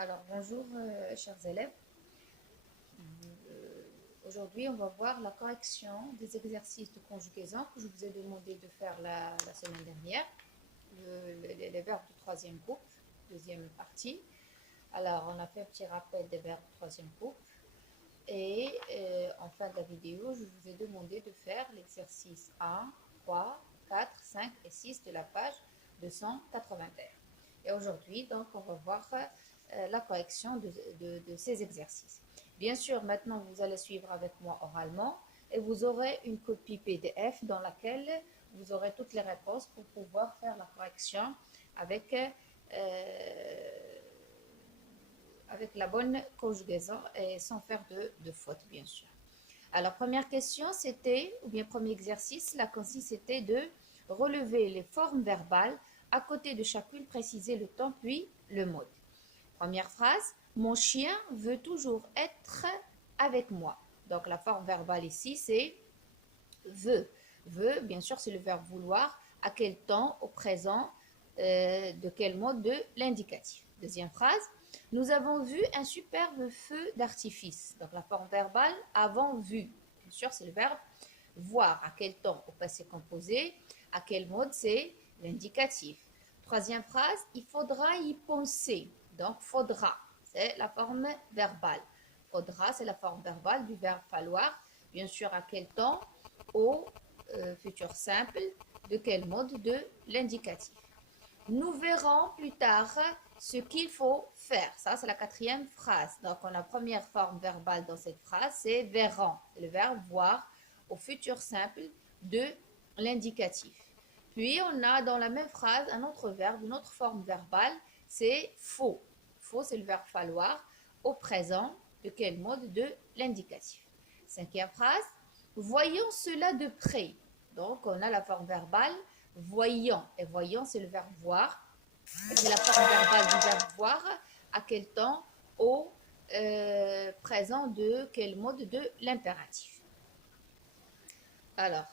Alors, bonjour chers élèves. Aujourd'hui, on va voir la correction des exercices de conjugaison que je vous ai demandé de faire la semaine dernière, les verbes du troisième groupe, deuxième partie. Alors, on a fait un petit rappel des verbes du troisième groupe. Et en fin de la vidéo, je vous ai demandé de faire l'exercice 1, 3, 4, 5 et 6 de la page 281. Et aujourd'hui, donc, on va voir la correction de ces exercices. Bien sûr, maintenant, vous allez suivre avec moi oralement et vous aurez une copie PDF dans laquelle vous aurez toutes les réponses pour pouvoir faire la correction avec la bonne conjugaison et sans faire de faute, bien sûr. Alors, première question, c'était, ou bien premier exercice, la consigne c'était de relever les formes verbales, à côté de chacune préciser le temps puis le mode. Première phrase, mon chien veut toujours être avec moi. Donc, la forme verbale ici, c'est veut. Veut, bien sûr, c'est le verbe vouloir. À quel temps, au présent, de quel mode de l'indicatif. Deuxième phrase, nous avons vu un superbe feu d'artifice. Donc la forme verbale avant vu. Bien sûr, c'est le verbe voir. À quel temps, au passé composé. À quel mode, c'est l'indicatif. Troisième phrase, il faudra y penser. Donc faudra, c'est la forme verbale. Faudra, c'est la forme verbale du verbe falloir. Bien sûr, à quel temps, au futur simple, de quel mode de l'indicatif. Nous verrons plus tard ce qu'il faut faire. Ça, c'est la quatrième phrase. Donc, la première forme verbale dans cette phrase, c'est verront. C'est le verbe voir au futur simple de l'indicatif. Puis, on a dans la même phrase un autre verbe, une autre forme verbale, c'est faut. Faut, c'est le verbe falloir au présent de quel mode de l'indicatif. Cinquième phrase, voyons cela de près. Donc, on a la forme verbale voyant. Et voyant, c'est le verbe voir. Et c'est la forme verbale du verbe voir. À quel temps? Au présent de quel mode de l'impératif. Alors,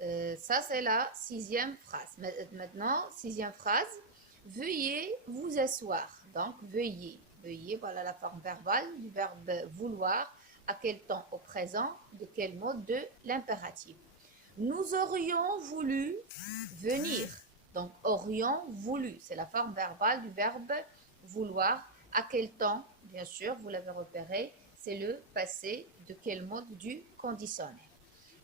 ça c'est la sixième phrase. Maintenant, sixième phrase. Veuillez vous asseoir. Donc, veuillez. Veuillez, voilà la forme verbale du verbe vouloir. À quel temps? Au présent. De quel mode de l'impératif. Nous aurions voulu venir. Donc, aurions voulu. C'est la forme verbale du verbe vouloir. À quel temps? Bien sûr, vous l'avez repéré. C'est le passé de quel mode du conditionnel.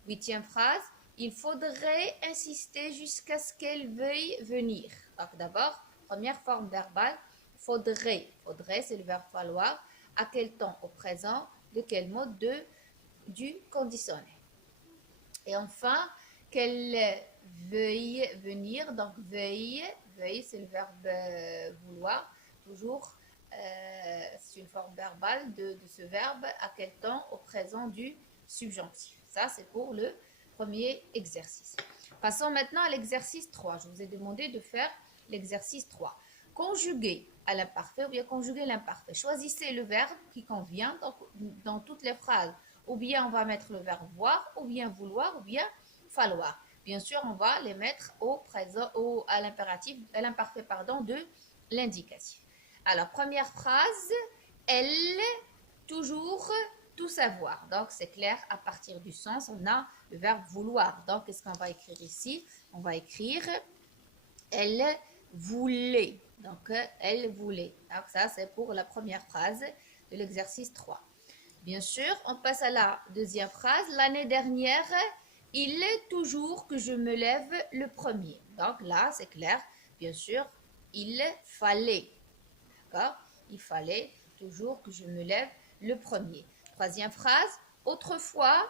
Huitième phrase. Il faudrait insister jusqu'à ce qu'elle veuille venir. Donc, d'abord, première forme verbale. Faudrait. Faudrait, c'est le verbe falloir. À quel temps? Au présent. De quel mode du conditionnel. Et enfin, qu'elle veuille venir. Donc, veuille, veuille, c'est le verbe vouloir. Toujours, c'est une forme verbale de ce verbe. À quel temps? Au présent du subjonctif. Ça, c'est pour le premier exercice. Passons maintenant à l'exercice 3. Je vous ai demandé de faire l'exercice 3. Conjuguer à l'imparfait ou bien conjuguer l'imparfait. Choisissez le verbe qui convient dans toutes les phrases. Ou bien on va mettre le verbe voir, ou bien vouloir, ou bien falloir. Bien sûr, on va les mettre au présent, à l'impératif, à l'imparfait, pardon, de l'indicatif. Alors, première phrase, elle, toujours, tout savoir. Donc, c'est clair, à partir du sens, on a le verbe vouloir. Donc, qu'est-ce qu'on va écrire ici? On va écrire, elle voulait. Donc, elle voulait. Donc, ça, c'est pour la première phrase de l'exercice 3. Bien sûr, on passe à la deuxième phrase. L'année dernière, il est toujours que je me lève le premier. Donc là, c'est clair. Bien sûr, il fallait. D'accord? Il fallait toujours que je me lève le premier. Troisième phrase. Autrefois,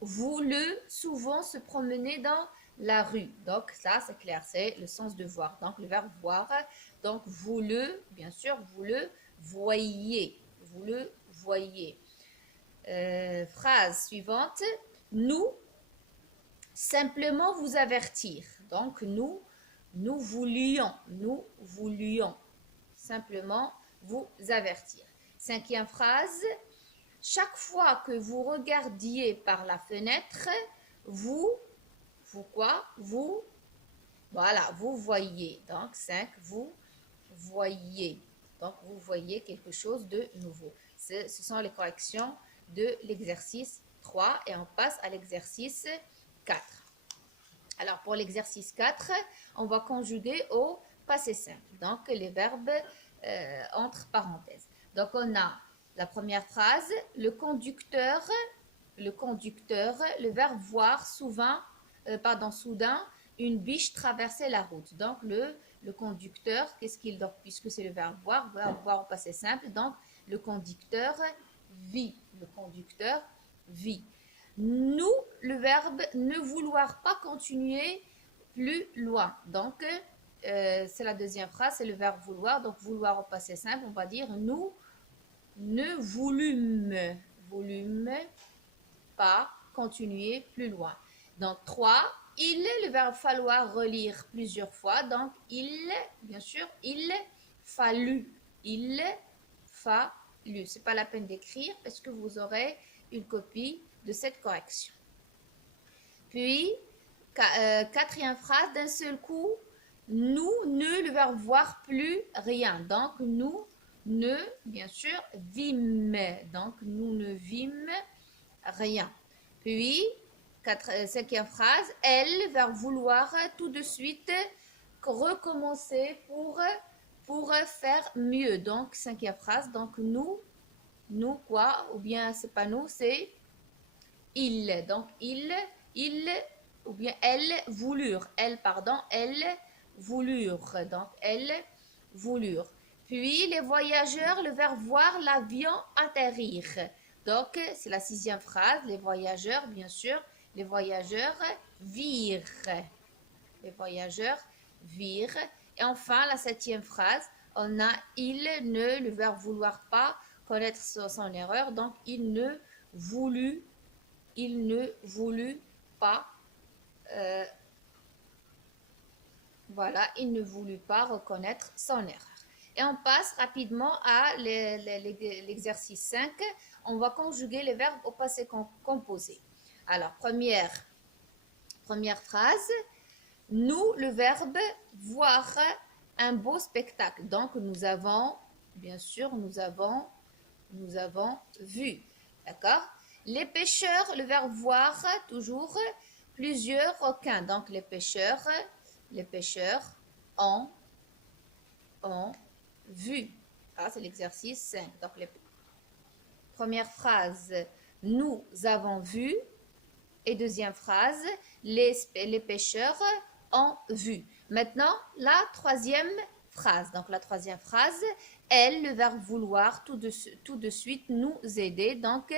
voulait souvent se promener dans la rue. Donc ça, c'est clair. C'est le sens de voir. Donc le verbe voir. Donc vous le, bien sûr, vous le voyez. Vous le voyez. Phrase suivante. Nous, simplement vous avertir. Donc nous voulions simplement vous avertir. Cinquième phrase. Chaque fois que vous regardiez par la fenêtre, vous quoi? Voilà, vous voyez. Donc 5, vous voyez. Donc, vous voyez quelque chose de nouveau. Ce sont les corrections de l'exercice 3 et on passe à l'exercice 4. Alors, pour l'exercice 4, on va conjuguer au passé simple. Donc, les verbes entre parenthèses. Donc, on a la première phrase, le verbe voir soudain, une biche traverser la route. Donc, le conducteur, qu'est-ce qu'il doit, puisque c'est le verbe voir au passé simple, donc le conducteur vit. Le conducteur vit. Nous, le verbe ne vouloir pas continuer plus loin. Donc, c'est la deuxième phrase, c'est le verbe vouloir. Donc, vouloir au passé simple, on va dire nous ne voulûmes pas continuer plus loin. Donc, 3, le verbe falloir relire plusieurs fois. Donc, bien sûr, il fallut. Il fallut. C'est pas la peine d'écrire parce que vous aurez une copie de cette correction. Puis, quatrième phrase, d'un seul coup, nous ne le verbe voir plus rien. Donc, nous ne, bien sûr, vîmes. Donc, nous ne vîmes rien. Puis, cinquième phrase, elle va vouloir tout de suite recommencer pour faire mieux. Donc, cinquième phrase, donc nous quoi, ou bien c'est pas nous, c'est il. Donc, il, ou bien elles voulurent. Elles voulurent. Donc, elles voulurent. Puis, les voyageurs, le verbe voir l'avion atterrir. Donc, c'est la sixième phrase. Les voyageurs, bien sûr, les voyageurs virent. Les voyageurs virent. Et enfin, la septième phrase, on a il ne, le verbe vouloir pas, connaître son erreur. Donc, il ne voulut pas. Voilà, il ne voulut pas reconnaître son erreur. Et on passe rapidement à l'exercice 5. On va conjuguer les verbes au passé composé. Alors, première phrase. Nous, le verbe voir un beau spectacle. Donc, nous avons vu. D'accord? Les pêcheurs, le verbe voir, toujours plusieurs requins. Donc, les pêcheurs ont vu. Ah, c'est l'exercice 5. Donc, première phrase, nous avons vu. Et deuxième phrase, les pêcheurs ont vu. Maintenant, la troisième phrase. Donc, la troisième phrase, elle, le verbe vouloir, tout de suite nous aider. Donc,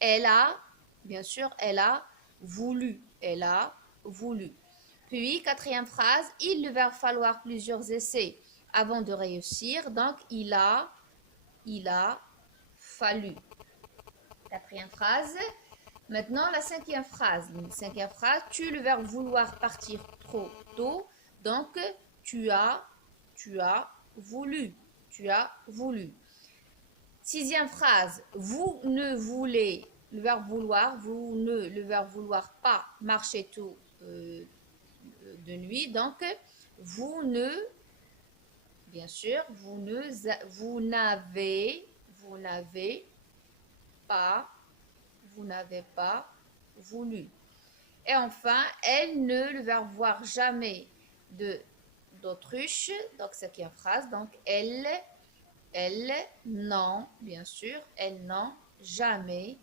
elle a voulu. Elle a voulu. Puis, quatrième phrase, il, le verbe falloir plusieurs essais avant de réussir. Donc, il a fallu. Quatrième phrase. Maintenant, la cinquième phrase. Tu, le verbe vouloir partir trop tôt. Donc, tu as voulu. Tu as voulu. Sixième phrase. Vous ne voulez, le verbe vouloir, le verbe vouloir pas marcher tôt de nuit. Donc, vous n'avez pas voulu. Et enfin, elle ne, le verbe voir jamais d'autruche. Donc, cinquième phrase. Donc, elles n'ont, bien sûr, elles n'ont jamais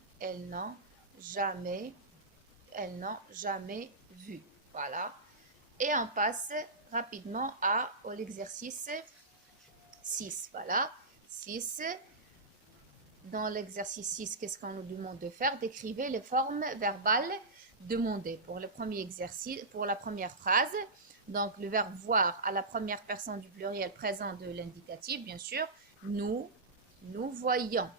vu. Voilà. Et on passe rapidement à l'exercice 6. Voilà. 6. Dans l'exercice 6, qu'est-ce qu'on nous demande de faire? Décrivez les formes verbales demandées. Pour le premier exercice, pour la première phrase, donc le verbe voir à la première personne du pluriel présent de l'indicatif, bien sûr, nous voyons.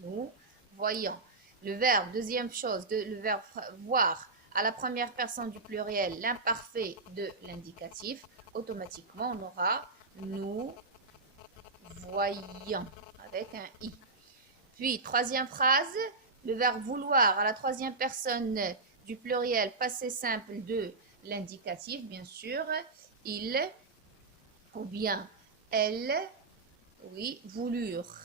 Nous voyons. Le verbe, deuxième chose, le verbe voir à la première personne du pluriel, l'imparfait de l'indicatif, automatiquement on aura nous voyons avec un i. Puis, troisième phrase, le verbe vouloir à la troisième personne du pluriel passé simple de l'indicatif, bien sûr, il ou bien elle Oui, voulurent.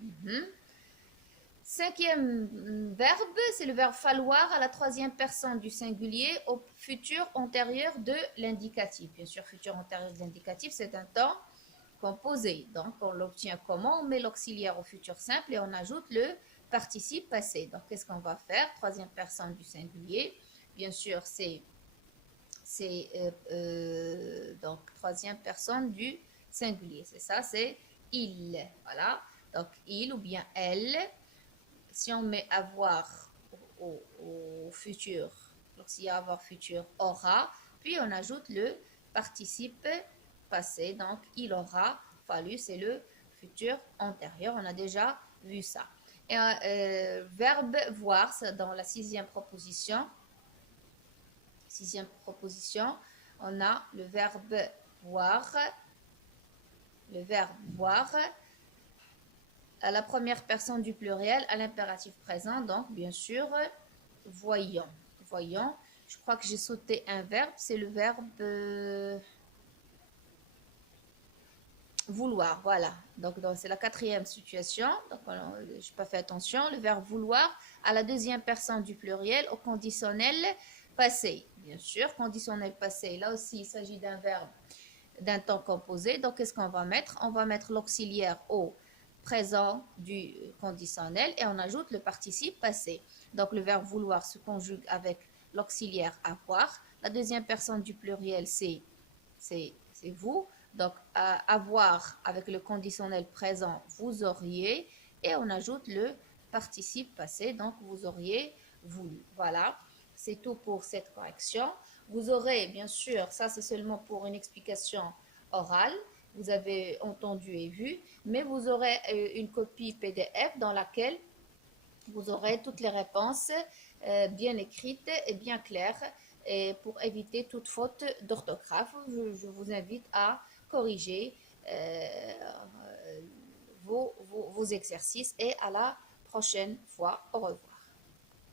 Mhm. Cinquième verbe, c'est le verbe falloir à la troisième personne du singulier au futur antérieur de l'indicatif. Bien sûr, futur antérieur de l'indicatif, c'est un temps composé. Donc, on l'obtient comment? On met l'auxiliaire au futur simple et on ajoute le participe passé. Donc, qu'est-ce qu'on va faire? Troisième personne du singulier. Bien sûr, c'est donc troisième personne du singulier. C'est ça, c'est il. Voilà. Donc, il ou bien elle. Si on met avoir au futur, l'auxiliaire avoir futur aura, puis on ajoute le participe passé. Donc, il aura fallu, c'est le futur antérieur. On a déjà vu ça. Et verbe voir, c'est dans la sixième proposition. Sixième proposition, on a le verbe voir. Le verbe voir à la première personne du pluriel, à l'impératif présent, donc bien sûr, voyons. Voyons. Je crois que j'ai sauté un verbe, c'est le verbe vouloir, voilà. Donc c'est la quatrième situation, donc je n'ai pas fait attention. Le verbe vouloir à la deuxième personne du pluriel, au conditionnel passé. Bien sûr, conditionnel passé, là aussi il s'agit d'un verbe d'un temps composé. Donc qu'est-ce qu'on va mettre? On va mettre l'auxiliaire au présent du conditionnel et on ajoute le participe passé. Donc le verbe vouloir se conjugue avec l'auxiliaire avoir. La deuxième personne du pluriel, c'est vous. Donc avoir avec le conditionnel présent, vous auriez. Et on ajoute le participe passé, donc vous auriez voulu. Voilà, c'est tout pour cette correction. Vous aurez, bien sûr, ça c'est seulement pour une explication orale, vous avez entendu et vu, mais vous aurez une copie PDF dans laquelle vous aurez toutes les réponses bien écrites et bien claires et pour éviter toute faute d'orthographe. Je vous invite à corriger vos exercices et à la prochaine fois. Au revoir.